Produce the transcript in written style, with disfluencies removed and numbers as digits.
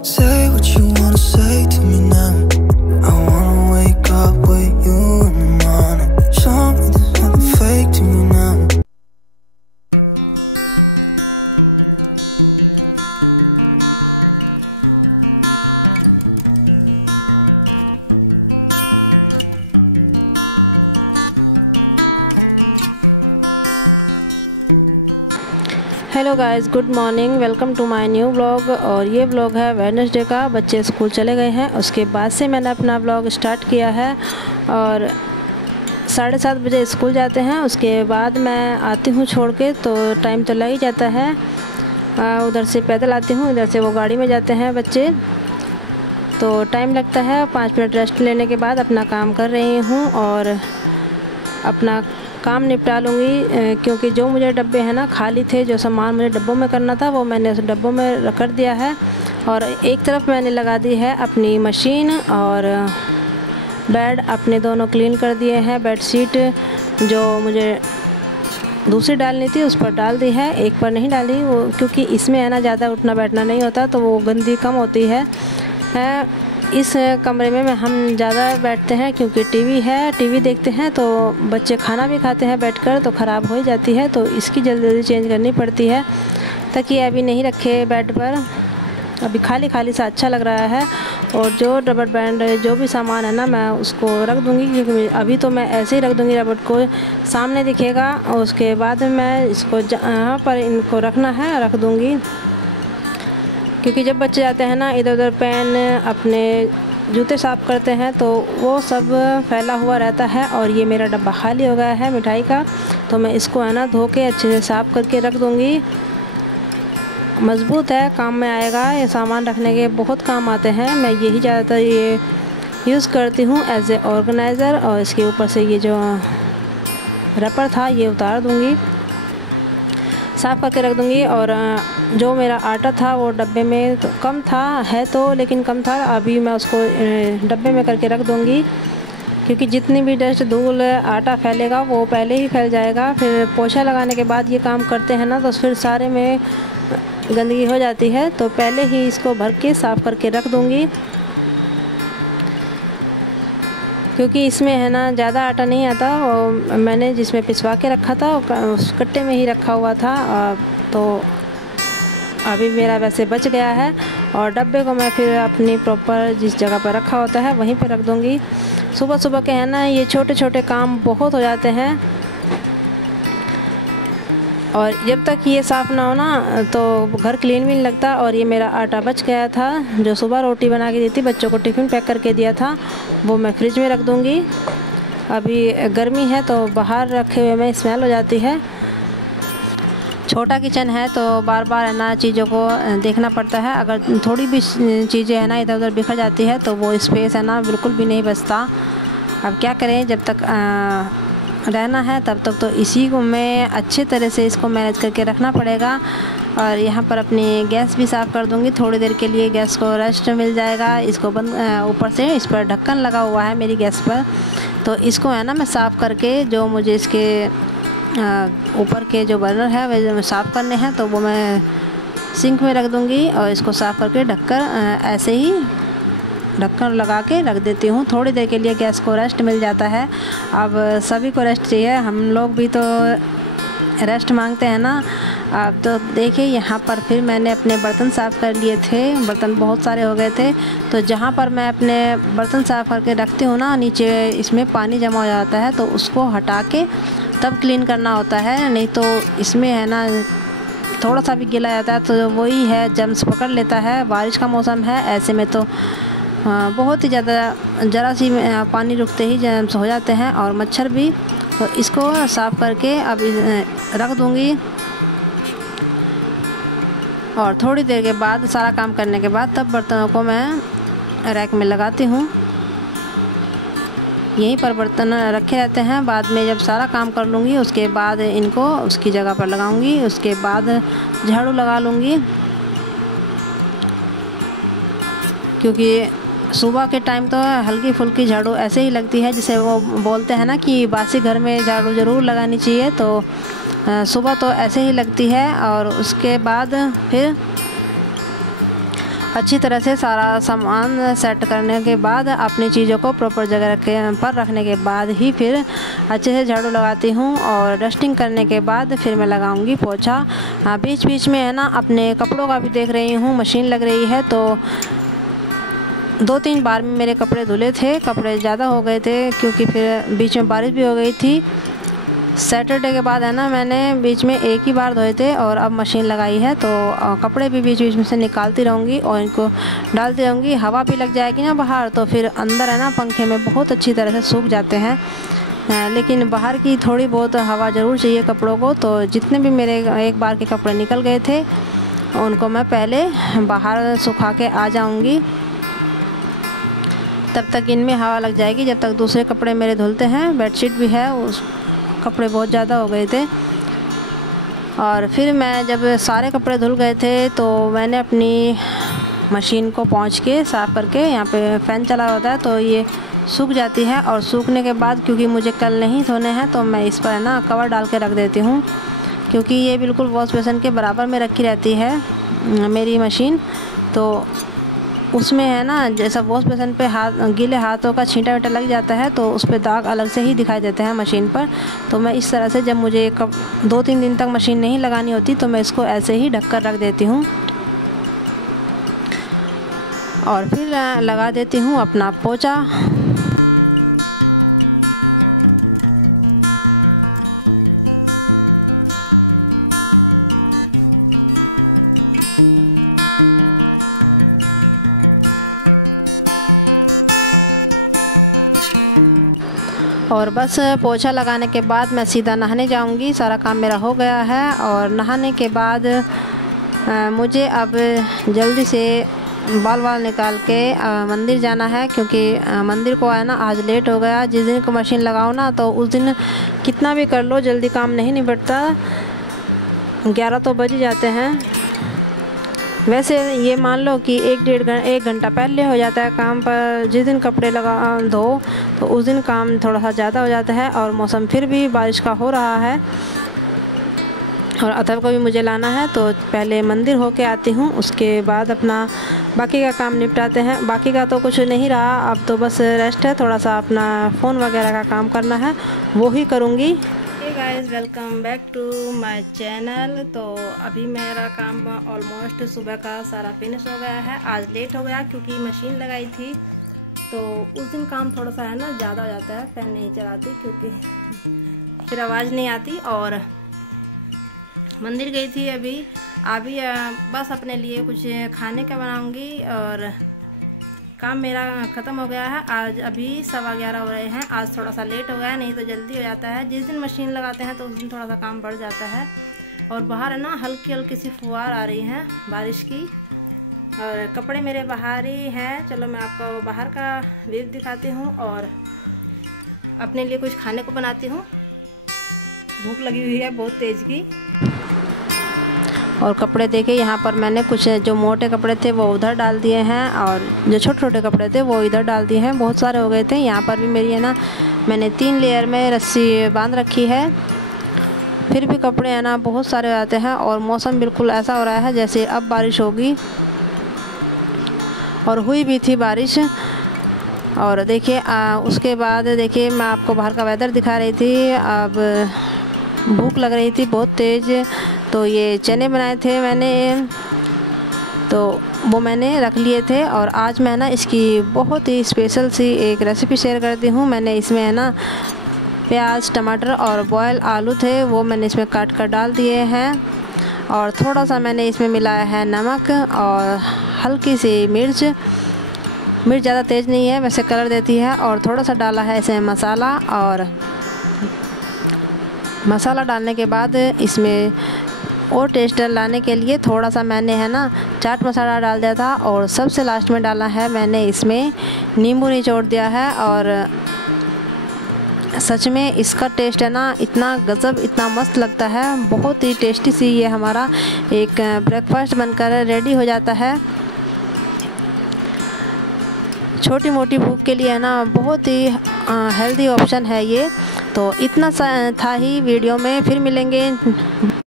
Say what you wanna say to me now. I wanna wake up with you in the morning. Show me there's nothing fake to me now. Hello guys, good morning, welcome to my new vlog. और ये vlog है Wednesday का। बच्चे school चले गए हैं, उसके बाद से मैंने अपना व्लॉग स्टार्ट किया है। और 7:30 बजे स्कूल जाते हैं, उसके बाद मैं आती हूँ छोड़ के, तो टाइम तो लग ही जाता है। उधर से पैदल आती हूँ, इधर से वो गाड़ी में जाते हैं बच्चे, तो टाइम लगता है। 5 मिनट रेस्ट लेने के बाद अपना काम कर रही हूँ और अपना काम निपटा लूँगी, क्योंकि जो मुझे डब्बे हैं ना खाली थे, जो सामान मुझे डब्बों में करना था वो मैंने उस डब्बों में रख दिया है। और एक तरफ मैंने लगा दी है अपनी मशीन, और बेड अपने दोनों क्लीन कर दिए हैं। बेडशीट जो मुझे दूसरी डालनी थी उस पर डाल दी है, एक पर नहीं डाली वो, क्योंकि इसमें है ना ज़्यादा उठना बैठना नहीं होता, तो वो गंदी कम होती है। इस कमरे में हम ज़्यादा बैठते हैं क्योंकि टीवी देखते हैं, तो बच्चे खाना भी खाते हैं बैठकर, तो ख़राब हो ही जाती है, तो इसकी जल्दी जल्दी चेंज करनी पड़ती है। तकिए अभी नहीं रखे बेड पर, अभी खाली खाली सा अच्छा लग रहा है। और जो रबर बैंड जो भी सामान है ना मैं उसको रख दूँगी, क्योंकि अभी तो मैं ऐसे ही रख दूँगी, रबर को सामने दिखेगा, और उसके बाद मैं इसको जहाँ पर इनको रखना है रख दूँगी। क्योंकि जब बच्चे जाते हैं ना इधर उधर, पेन अपने जूते साफ़ करते हैं, तो वो सब फैला हुआ रहता है। और ये मेरा डब्बा खाली हो गया है मिठाई का, तो मैं इसको है ना धो के अच्छे से साफ़ करके रख दूँगी। मज़बूत है, काम में आएगा, ये सामान रखने के बहुत काम आते हैं। मैं यही ज़्यादातर ये यूज़ करती हूँ एज ए ऑर्गेनाइज़र। और इसके ऊपर से ये जो रबर था ये उतार दूँगी, साफ़ करके रख दूँगी। और जो मेरा आटा था वो डब्बे में तो कम था, है तो लेकिन कम था, अभी मैं उसको डब्बे में करके रख दूँगी, क्योंकि जितनी भी डस्ट धूल आटा फैलेगा वो पहले ही फैल जाएगा। फिर पोछा लगाने के बाद ये काम करते हैं ना, तो फिर सारे में गंदगी हो जाती है, तो पहले ही इसको भर के साफ़ करके रख दूँगी। क्योंकि इसमें है ना ज़्यादा आटा नहीं आता, और मैंने जिसमें पिसवा के रखा था उस कट्टे में ही रखा हुआ था, तो अभी मेरा वैसे बच गया है। और डब्बे को मैं फिर अपनी प्रॉपर जिस जगह पर रखा होता है वहीं पर रख दूँगी। सुबह सुबह के है ना ये छोटे छोटे काम बहुत हो जाते हैं, और जब तक ये साफ़ ना हो ना तो घर क्लीन भी नहीं लगता। और ये मेरा आटा बच गया था, जो सुबह रोटी बना के दी थी, बच्चों को टिफ़िन पैक करके दिया था, वो मैं फ्रिज में रख दूँगी। अभी गर्मी है तो बाहर रखे हुए में स्मेल हो जाती है। छोटा किचन है तो बार बार है ना चीज़ों को देखना पड़ता है। अगर थोड़ी भी चीज़ें है ना इधर उधर बिखर जाती है तो वो स्पेस है ना बिल्कुल भी नहीं बचता। अब क्या करें, जब तक रहना है तब तक तो इसी को मैं अच्छे तरह से इसको मैनेज करके रखना पड़ेगा। और यहाँ पर अपनी गैस भी साफ़ कर दूँगी, थोड़ी देर के लिए गैस को रेस्ट मिल जाएगा। इसको बंद, ऊपर से इस पर ढक्कन लगा हुआ है मेरी गैस पर, तो इसको है ना मैं साफ़ करके, जो मुझे इसके ऊपर के जो बर्नर है वे साफ़ करने हैं, तो वो मैं सिंक में रख दूँगी। और इसको साफ़ करके ढककर ऐसे ही ढक्कन लगा के रख देती हूँ। थोड़ी देर के लिए गैस को रेस्ट मिल जाता है। अब सभी को रेस्ट चाहिए, हम लोग भी तो रेस्ट मांगते हैं ना। अब तो देखिए यहाँ पर फिर मैंने अपने बर्तन साफ़ कर लिए थे, बर्तन बहुत सारे हो गए थे। तो जहाँ पर मैं अपने बर्तन साफ़ करके रखती हूँ ना, नीचे इसमें पानी जमा हो जाता है, तो उसको हटा के तब क्लीन करना होता है। नहीं तो इसमें है ना थोड़ा सा भी गीला जाता है तो वही है, जर्म्स पकड़ लेता है। बारिश का मौसम है, ऐसे में तो बहुत ही ज़्यादा ज़रा सी पानी रुकते ही जर्म्स हो जाते हैं, और मच्छर भी। तो इसको साफ़ करके अब रख दूँगी। और थोड़ी देर के बाद, सारा काम करने के बाद, तब बर्तनों को मैं रैक में लगाती हूँ। यहीं पर बर्तन रखे रहते हैं। बाद में जब सारा काम कर लूँगी उसके बाद इनको उसकी जगह पर लगाऊंगी। उसके बाद झाड़ू लगा लूँगी, क्योंकि सुबह के टाइम तो हल्की फुल्की झाड़ू ऐसे ही लगती है, जिसे वो बोलते हैं ना कि बासी घर में झाड़ू ज़रूर लगानी चाहिए। तो सुबह तो ऐसे ही लगती है। और उसके बाद फिर अच्छी तरह से सारा सामान सेट करने के बाद अपनी चीज़ों को प्रॉपर जगह पर रखने के बाद ही फिर अच्छे से झाड़ू लगाती हूँ। और डस्टिंग करने के बाद फिर मैं लगाऊंगी पोछा। बीच बीच में है ना अपने कपड़ों का भी देख रही हूँ, मशीन लग रही है तो 2-3 बार में मेरे कपड़े धुले थे। कपड़े ज़्यादा हो गए थे क्योंकि फिर बीच में बारिश भी हो गई थी। सैटरडे के बाद है ना मैंने बीच में एक ही बार धोए थे और अब मशीन लगाई है तो कपड़े भी बीच बीच में से निकालती रहूँगी और इनको डालती रहूँगी। हवा भी लग जाएगी ना बाहर तो फिर अंदर है ना पंखे में बहुत अच्छी तरह से सूख जाते हैं। लेकिन बाहर की थोड़ी बहुत हवा ज़रूर चाहिए कपड़ों को। तो जितने भी मेरे एक बार के कपड़े निकल गए थे उनको मैं पहले बाहर सुखा के आ जाऊँगी, तब तक इनमें हवा लग जाएगी। जब तक दूसरे कपड़े मेरे धुलते हैं, बेडशीट भी है, उस कपड़े बहुत ज़्यादा हो गए थे। और फिर मैं जब सारे कपड़े धुल गए थे तो मैंने अपनी मशीन को पोंछ के साफ़ करके, यहाँ पे फ़ैन चला होता है तो ये सूख जाती है। और सूखने के बाद क्योंकि मुझे कल नहीं धोने हैं तो मैं इस पर है ना कवर डाल के रख देती हूँ, क्योंकि ये बिल्कुल वॉश बेसिन के बराबर में रखी रहती है मेरी मशीन। तो उसमें है ना जैसा वॉश बेसिन पे गीले हाथों का छींटा वींटा लग जाता है तो उस पर दाग अलग से ही दिखाई देते हैं मशीन पर। तो मैं इस तरह से जब मुझे 2-3 दिन तक मशीन नहीं लगानी होती तो मैं इसको ऐसे ही ढक कर रख देती हूँ और फिर लगा देती हूँ अपना पोछा। और बस पोछा लगाने के बाद मैं सीधा नहाने जाऊंगी। सारा काम मेरा हो गया है और नहाने के बाद मुझे अब जल्दी से बाल निकाल के मंदिर जाना है, क्योंकि मंदिर को है ना आज लेट हो गया। जिस दिन को मशीन लगाओ ना तो उस दिन कितना भी कर लो जल्दी काम नहीं निपटता, 11 तो बज ही जाते हैं। वैसे ये मान लो कि 1 घंटा पहले हो जाता है काम, पर जिस दिन कपड़े धो तो उस दिन काम थोड़ा सा ज़्यादा हो जाता है। और मौसम फिर भी बारिश का हो रहा है और अथर्व को भी मुझे लाना है तो पहले मंदिर होके आती हूँ, उसके बाद अपना बाकी का काम निपटाते हैं। बाकी का तो कुछ नहीं रहा, अब तो बस रेस्ट है, थोड़ा सा अपना फ़ोन वगैरह का काम करना है वो ही करूँगी। Hey guys, welcome back to my channel. तो अभी मेरा काम ऑलमोस्ट सुबह का सारा फिनिश हो गया है। आज लेट हो गया क्योंकि मशीन लगाई थी तो उस दिन काम थोड़ा सा है ना ज़्यादा हो जाता है। फ़ैन नहीं चलाती क्योंकि फिर आवाज़ नहीं आती। और मंदिर गई थी अभी बस अपने लिए कुछ खाने का बनाऊंगी और काम मेरा ख़त्म हो गया है। आज अभी 11:15 हो रहे हैं। आज थोड़ा सा लेट हो गया, नहीं तो जल्दी हो जाता है। जिस दिन मशीन लगाते हैं तो उस दिन थोड़ा सा काम बढ़ जाता है। और बाहर है ना हल्की हल्की सी फुहार आ रही है बारिश की और कपड़े मेरे बाहर ही हैं। चलो मैं आपको बाहर का व्यू दिखाती हूँ और अपने लिए कुछ खाने को बनाती हूँ। भूख लगी हुई है बहुत तेज़ की। और कपड़े देखे यहाँ पर मैंने कुछ जो मोटे कपड़े थे वो उधर डाल दिए हैं और जो छोटे छोटे कपड़े थे वो इधर डाल दिए हैं। बहुत सारे हो गए थे। यहाँ पर भी मेरी है ना मैंने 3 लेयर में रस्सी बांध रखी है। फिर भी कपड़े है ना बहुत सारे हो जाते हैं और मौसम बिल्कुल ऐसा हो रहा है जैसे अब बारिश होगी, और हुई भी थी बारिश। और देखिए उसके बाद देखिए मैं आपको बाहर का वेदर दिखा रही थी। अब भूख लग रही थी बहुत तेज़, तो ये चने बनाए थे मैंने, तो वो मैंने रख लिए थे। और आज मैं ना इसकी बहुत ही स्पेशल सी एक रेसिपी शेयर करती हूँ। मैंने इसमें है ना प्याज, टमाटर और बॉयल आलू थे वो मैंने इसमें काट कर डाल दिए हैं। और थोड़ा सा मैंने इसमें मिलाया है नमक और हल्की सी मिर्च ज़्यादा तेज़ नहीं है, वैसे कलर देती है। और थोड़ा सा डाला है इसमें मसाला। और मसाला डालने के बाद इसमें और टेस्ट लाने के लिए थोड़ा सा मैंने है ना चाट मसाला डाल दिया था। और सबसे लास्ट में डाला है मैंने इसमें नींबू निचोड़ दिया है। और सच में इसका टेस्ट है ना इतना गज़ब, इतना मस्त लगता है। बहुत ही टेस्टी सी ये हमारा एक ब्रेकफास्ट बनकर रेडी हो जाता है। छोटी मोटी भूख के लिए है ना बहुत ही हेल्दी ऑप्शन है ये। तो इतना सा था ही वीडियो में, फिर मिलेंगे